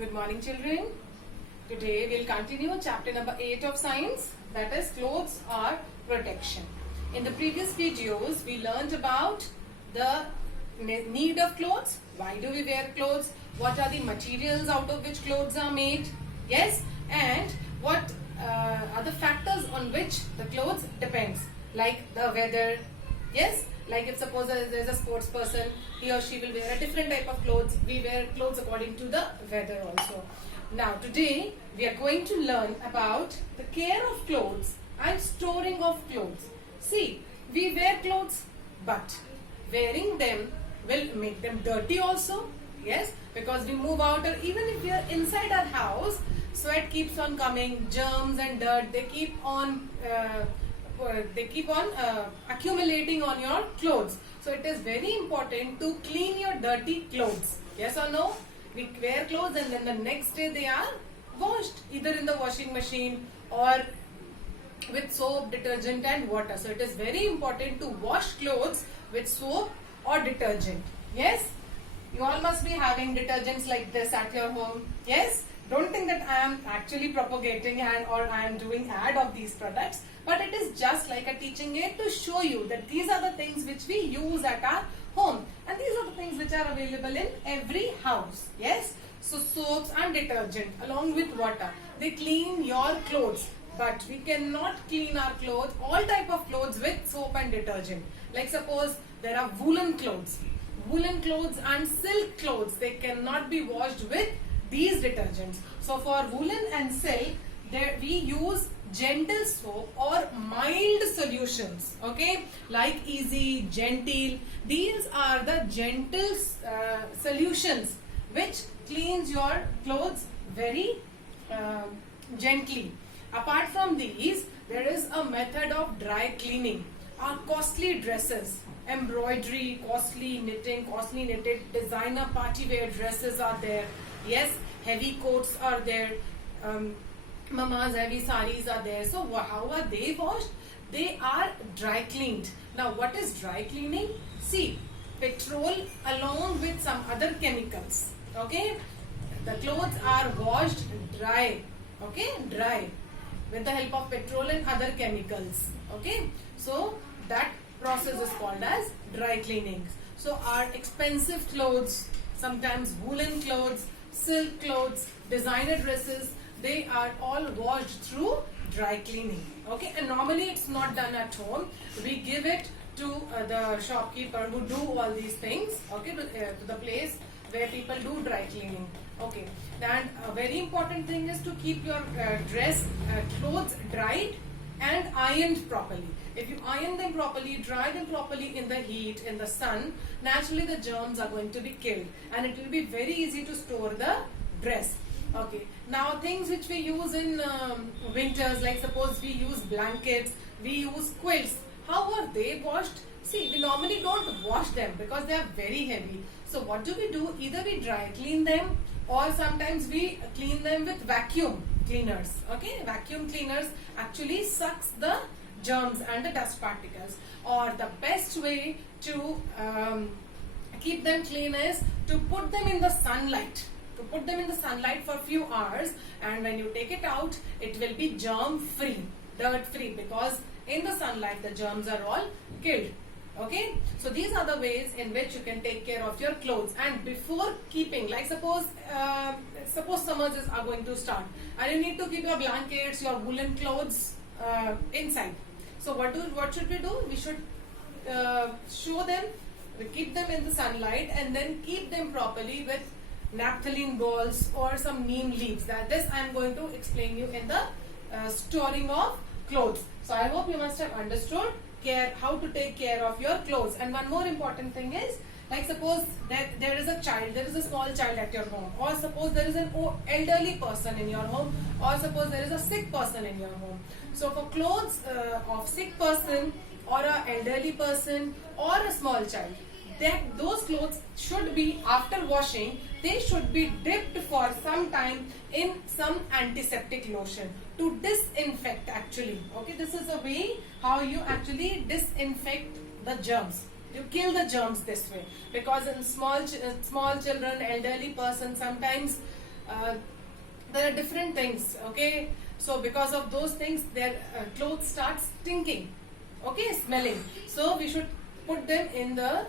Good morning, children. Today we'll continue chapter number 8 of science, that is clothes or protection. In the previous videos, we learned about the need of clothes, why do we wear clothes, what are the materials out of which clothes are made, yes, and what are the factors on which the clothes depends, like the weather, yes, like if suppose there's a sports person, he or she will wear a different type of clothes. We wear clothes according to the weather also. Now today we are going to learn about the care of clothes and storing of clothes. See, we wear clothes, but wearing them will make them dirty also. Yes, because we move out, or even if we are inside our house, sweat keeps on coming, germs and dirt, they keep on accumulating on your clothes. So it is very important to clean your dirty clothes. Yes or no? We wear clothes and then the next day they are washed either in the washing machine or with soap, detergent and water. So it is very important to wash clothes with soap or detergent. Yes? You all must be having detergents like this at your home. Yes? Don't think that I am actually propagating or I am doing ad of these products, but it is just like a teaching aid to show you that these are the things which we use at our home, and these are the things which are available in every house. Yes, so soaps and detergent along with water, they clean your clothes, but we cannot clean our clothes, all type of clothes, with soap and detergent. Like suppose there are woolen clothes and silk clothes, they cannot be washed with these detergents. So for woolen and silk, there we use gentle soap or mild solutions, okay, like Easy, Gentle. These are the gentle solutions which cleans your clothes very gently. Apart from these, there is a method of dry cleaning. Our costly dresses, embroidery, costly knitted designer party wear dresses are there. Yes, heavy coats are there. Mama's heavy saris are there. So how are they washed? They are dry cleaned. Now what is dry cleaning? See, petrol along with some other chemicals. Okay, the clothes are washed dry. Okay, dry with the help of petrol and other chemicals. Okay, so that process is called as dry cleaning. So our expensive clothes, sometimes woolen clothes, silk clothes, designer dresses, they are all washed through dry cleaning. Okay, and normally it's not done at home. We give it to the shopkeeper who do all these things. Okay, to the place where people do dry cleaning. Okay, and a very important thing is to keep your clothes dried and ironed properly. If you iron them properly, dry them properly in the heat, in the sun, naturally the germs are going to be killed, and it will be very easy to store the dress. Okay, now things which we use in winters, like suppose we use blankets, we use quilts, how are they washed? See, we normally don't wash them because they are very heavy. So what do? Either we dry clean them, or sometimes we clean them with vacuum cleaners. Okay, vacuum cleaners actually sucks the germs and the dust particles. Or the best way to keep them clean is to put them in the sunlight. For a few hours, and when you take it out, it will be germ free, dirt free, because in the sunlight the germs are all killed. Okay, so these are the ways in which you can take care of your clothes. And before keeping, like suppose summers are going to start, and you need to keep your blankets, your woolen clothes inside. So what should we do? We should keep them in the sunlight, and then keep them properly with naphthalene balls or some neem leaves. This I am going to explain you in the storing of clothes. So I hope you must have understood how to take care of your clothes. And one more important thing is, like suppose that there is a small child at your home, or suppose there is an elderly person in your home, or suppose there is a sick person in your home. So for clothes of sick person or an elderly person or a small child, those clothes should be, after washing, they should be dipped for some time in some antiseptic lotion to disinfect actually. Okay, this is a way how you actually disinfect the germs. You kill the germs this way, because in small children, elderly person, sometimes uh, there are different things, okay? So because of those things, their clothes start stinking, okay, smelling. So we should put them in the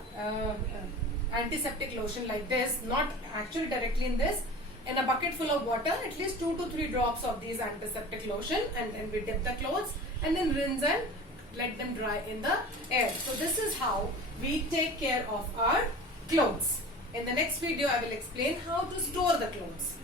antiseptic lotion like this, not actually directly in this, in a bucket full of water, at least 2 to 3 drops of these antiseptic lotion, and then we dip the clothes and then rinse and let them dry in the air. So this is how we take care of our clothes. In the next video, I will explain how to store the clothes.